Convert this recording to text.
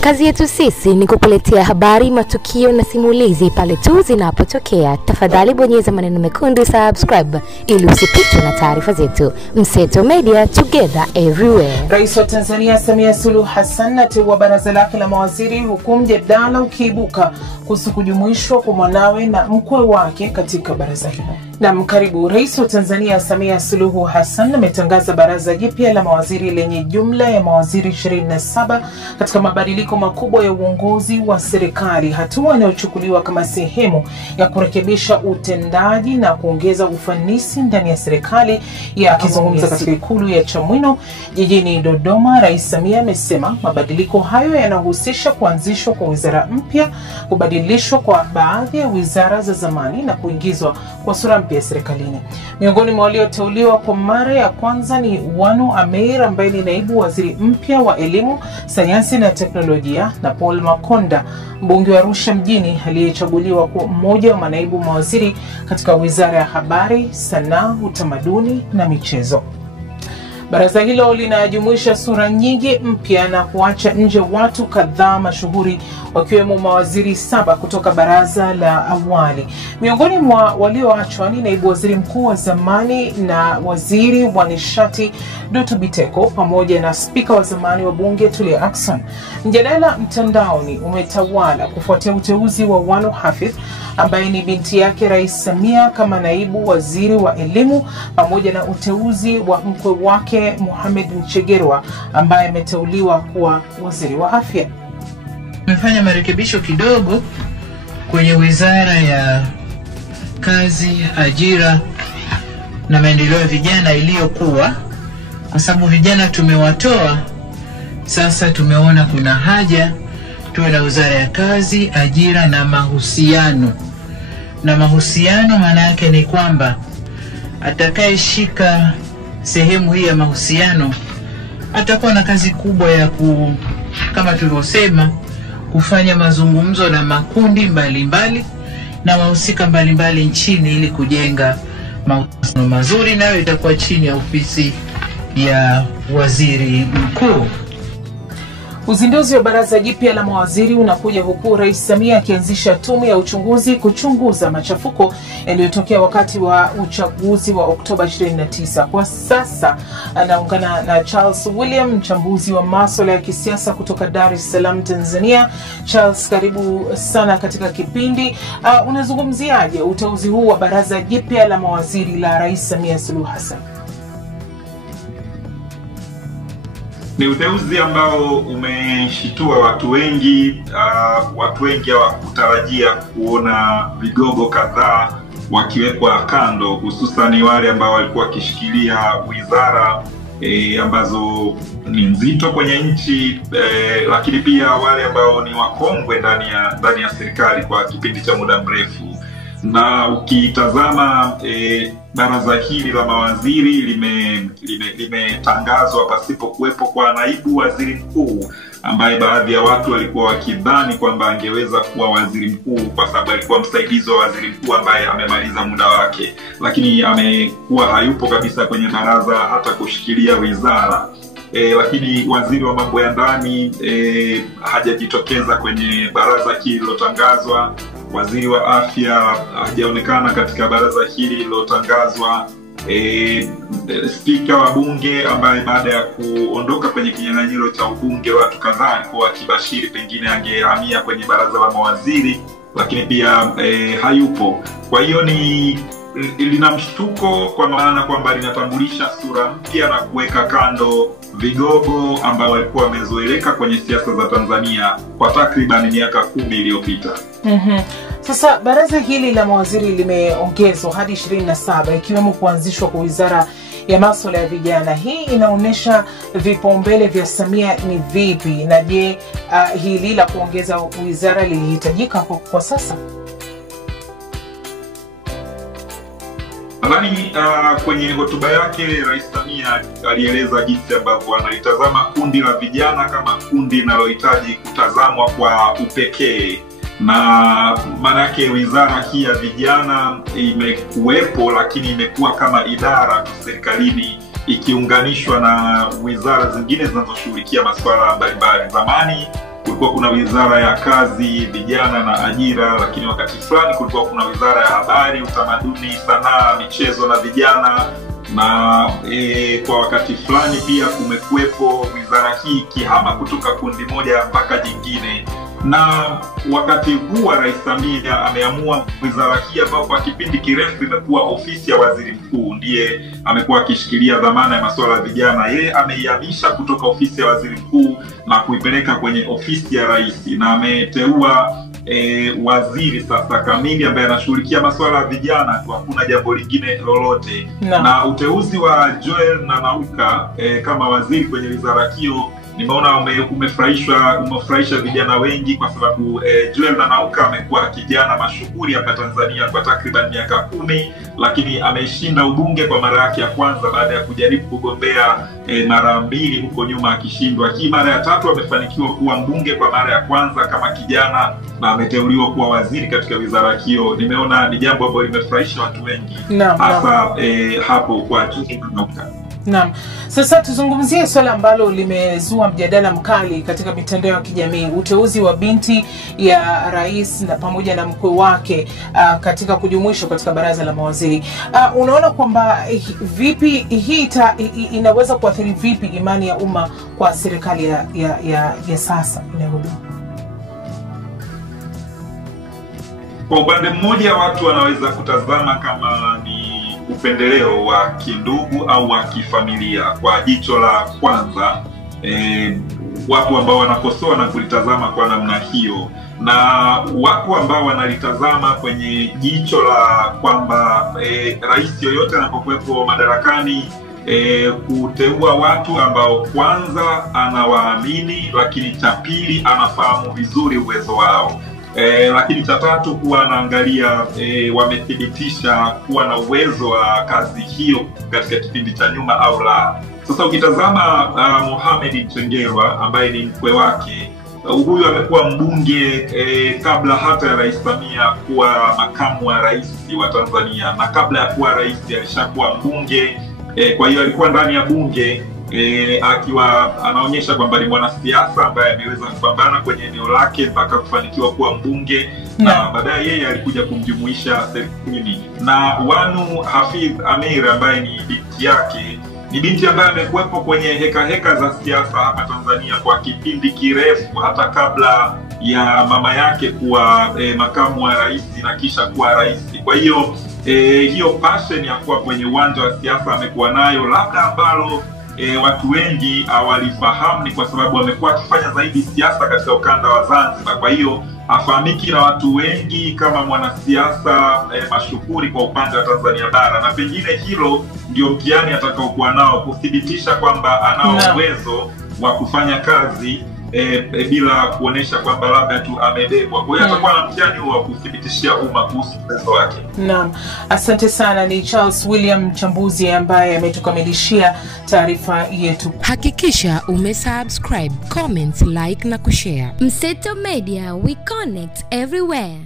Kazi yetu sisi ni kukuletea habari, matukio na simulizi pale tu zinapotokea. Tafadhali bonyeza maneno mekundu subscribe ili usipitwe na taarifa zetu. Mseto Media, together everywhere. Rais wa Tanzania Samia Suluhu Hassan ateua baraza lake la mawaziri, huku mjadala ukiibuka kuhusu kujumuishwa kwa mwanawe na mkwe wake katika baraza hilo. Na karibu. Rais wa Tanzania Samia Suluhu Hassan ametangaza baraza jipya la mawaziri lenye jumla ya mawaziri 27 katika mabadiliko makubwa ya uongozi wa serikali, hatua inayochukuliwa kama sehemu ya kurekebisha utendaji na kuongeza ufanisi ndani ya serikali. Akizungumza katika ikulu ya Chamwino jijini Dodoma, Rais Samia amesema mabadiliko hayo yanahusisha kuanzishwa kwa wizara mpya, kubadilishwa kwa baadhi ya wizara za zamani na kuingizwa kwa sura mpya serikalini. Miongoni mwa walioteuliwa kwa mara ya kwanza ni Wanu Ameir ambaye ni naibu waziri mpya wa elimu, sayansi na teknolojia, na Paul Makonda, mbunge wa Arusha mjini aliyechaguliwa kuwa mmoja wa manaibu mawaziri katika wizara ya habari, sanaa, utamaduni na michezo. Baraza hilo linajumuisha sura nyingi mpya na kuacha nje watu kadhaa mashuhuri, wakiwemo mawaziri 7 kutoka baraza la awali. Miongoni mwa walioachwa ni naibu waziri mkuu wa zamani na waziri wa nishati Doto Biteko pamoja na spika wa zamani wa bunge Tulia Ackson. Mjadala mtandaoni umetawala kufuatia uteuzi wa Wanu Hafidh ambaye ni binti yake Rais Samia kama naibu waziri wa elimu, pamoja na uteuzi wa mkwe wake Mohamed Mchegerwa ambaye ameteuliwa kuwa waziri wa afya. Tumefanya marekebisho kidogo kwenye wizara ya kazi, ajira na maendeleo ya vijana iliyokuwa, kwa sababu vijana tumewatoa. Sasa tumeona kuna haja tuwe na wizara ya kazi, ajira na mahusiano. Na mahusiano maana yake ni kwamba atakayeshika sehemu hii ya mahusiano atakuwa na kazi kubwa ya kama tulivyosema, kufanya mazungumzo na makundi mbalimbali na wahusika mbalimbali nchini ili kujenga mahusiano mazuri, nayo itakuwa chini ya ofisi ya waziri mkuu. Uzinduzi wa baraza jipya la mawaziri unakuja huku Rais Samia akianzisha tume ya uchunguzi kuchunguza machafuko yaliyotokea wakati wa uchaguzi wa Oktoba 29. Kwa sasa anaungana na Charles William, mchambuzi wa masuala ya kisiasa kutoka Dar es Salaam, Tanzania. Charles, karibu sana katika kipindi. Unazungumziaje uteuzi huu wa baraza jipya la mawaziri la Rais Samia Suluhu Hassan? Ni uteuzi ambao umeshitua watu wengi. Watu wengi hawakutarajia kuona vigogo kadhaa wakiwekwa kando, hususan wale ambao walikuwa wakishikilia wizara ambazo ni nzito kwenye nchi, lakini pia wale ambao ni wakongwe ndani ya serikali kwa kipindi cha muda mrefu. Na ukitazama baraza hili la mawaziri limetangazwa pasipo kuwepo kwa naibu waziri mkuu, ambaye baadhi ya watu walikuwa wakidhani kwamba angeweza kuwa waziri mkuu kwa sababu alikuwa msaidizi wa waziri mkuu ambaye amemaliza muda wake, lakini amekuwa hayupo kabisa kwenye baraza hata kushikilia wizara. Lakini waziri wa mambo ya ndani hajajitokeza kwenye baraza hili lilotangazwa. Waziri wa afya hajaonekana katika baraza hili lilotangazwa. Spika wa bunge ambaye baada ya kuondoka kwenye kinyang'anyiro cha ubunge watu kadhaa alikuwa akibashiri pengine angehamia kwenye baraza la mawaziri, lakini pia hayupo. Kwa hiyo lina mshtuko kwa maana kwamba linatambulisha sura mpya na kuweka kando vigogo ambao walikuwa wamezoeleka kwenye siasa za Tanzania kwa takriban miaka 10 iliyopita. Sasa baraza hili la mawaziri limeongezwa hadi 27, ikiwemo kuanzishwa kwa wizara ya masuala ya vijana. Hii inaonesha vipaumbele vya Samia ni vipi, na je, hili la kuongeza wizara lilihitajika kwa sasa? Nadhani kwenye hotuba yake Rais Samia alieleza jinsi ambavyo analitazama kundi la vijana kama kundi linalohitaji kutazamwa kwa upekee. Na manake wizara hii ya vijana imekuwepo, lakini imekuwa kama idara serikalini ikiunganishwa na wizara zingine zinazoshughulikia masuala mbalimbali. Zamani kulikuwa kuna wizara ya kazi, vijana na ajira, lakini wakati fulani kulikuwa kuna wizara ya habari, utamaduni, sanaa, michezo na vijana, na kwa wakati fulani pia kumekuwepo wizara hii kihama kutoka kundi moja mpaka jingine. Na wakati huu Rais Samia ameamua wizara hii ambayo kwa kipindi kirefu imekuwa ofisi ya waziri mkuu, ndiye amekuwa akishikilia dhamana ya masuala ya vijana. Yeye ameihamisha kutoka ofisi ya waziri mkuu na kuipeleka kwenye ofisi ya rais, na ameteua waziri sasa kamili ambaye anashughulikia masuala ya vijana, kwa hakuna jambo lingine lolote. Na uteuzi wa Joel Nanauka kama waziri kwenye wizara hiyo nimeona umefurahisha vijana wengi, kwa sababu Joel Nanauka amekuwa kijana mashuhuri hapa Tanzania kwa takriban miaka 10, lakini ameshinda ubunge kwa mara yake ya kwanza baada ya kujaribu kugombea mara 2 huko nyuma akishindwa. Hii mara ya 3 amefanikiwa kuwa mbunge kwa mara ya kwanza kama kijana, na ameteuliwa kuwa waziri katika wizara hiyo. Nimeona ni jambo ambalo limefurahisha watu wengi, hasa hapo kwa Joel Nanauka. Naam. Sasa tuzungumzie swala ambalo limezua mjadala mkali katika mitandao ya kijamii, uteuzi wa binti ya rais na pamoja na mkwe wake katika kujumuishwa katika baraza la mawaziri. Unaona kwamba vipi hii inaweza kuathiri vipi imani ya umma kwa serikali ya sasa inayohudumu? Kwa upande mmoja watu wanaweza kutazama kama ni upendeleo wa kindugu au wa kifamilia kwa jicho la kwanza. Wapo ambao wanakosoa na kulitazama kwa namna hiyo, na wapo ambao wanalitazama kwenye jicho la kwamba rais yoyote anapokuwepo madarakani kuteua watu ambao kwanza anawaamini, lakini cha pili anafahamu vizuri uwezo wao, lakini cha tatu kuwa anaangalia wamethibitisha kuwa na uwezo wa kazi hiyo katika kipindi cha nyuma au la. Sasa ukitazama Mohamed Mchengerwa ambaye ni mkwe wake, huyu amekuwa mbunge kabla hata ya Rais Samia kuwa makamu wa rais wa Tanzania, na kabla ya kuwa rais alishakuwa mbunge. Kwa hiyo alikuwa ndani ya bunge akiwa anaonyesha kwamba ni mwanasiasa ambaye ameweza kupambana kwenye eneo lake mpaka kufanikiwa kuwa mbunge, na baadaye yeye alikuja kumjumuisha serikalini. Na Wanu Hafidh Amir ambaye ni binti yake, ni binti ambaye amekuwepo kwenye heka za siasa hapa Tanzania kwa kipindi kirefu, hata kabla ya mama yake kuwa makamu wa rais na kisha kuwa rais. Kwa hiyo hiyo passion ya kuwa kwenye uwanja wa siasa amekuwa nayo, labda ambalo watu wengi hawalifahamu ni kwa sababu amekuwa akifanya zaidi siasa katika ukanda wa Zanzibar. Kwa hiyo afahamiki na watu wengi kama mwanasiasa mashuhuri kwa upande wa Tanzania bara, na pengine hilo ndio mtihani atakaokuwa nao, kuthibitisha kwamba anao uwezo wa kufanya kazi bila kuonesha kwamba labda tu amebebwa. Kwa hiyo atakuwa na mtihani wa kuthibitishia umma kuhusu uwezo wake. Naam, asante sana. Ni Charles William, mchambuzi ambaye ametukamilishia taarifa yetu. Hakikisha umesubscribe, comment, like na kushare. Mseto Media, we connect everywhere.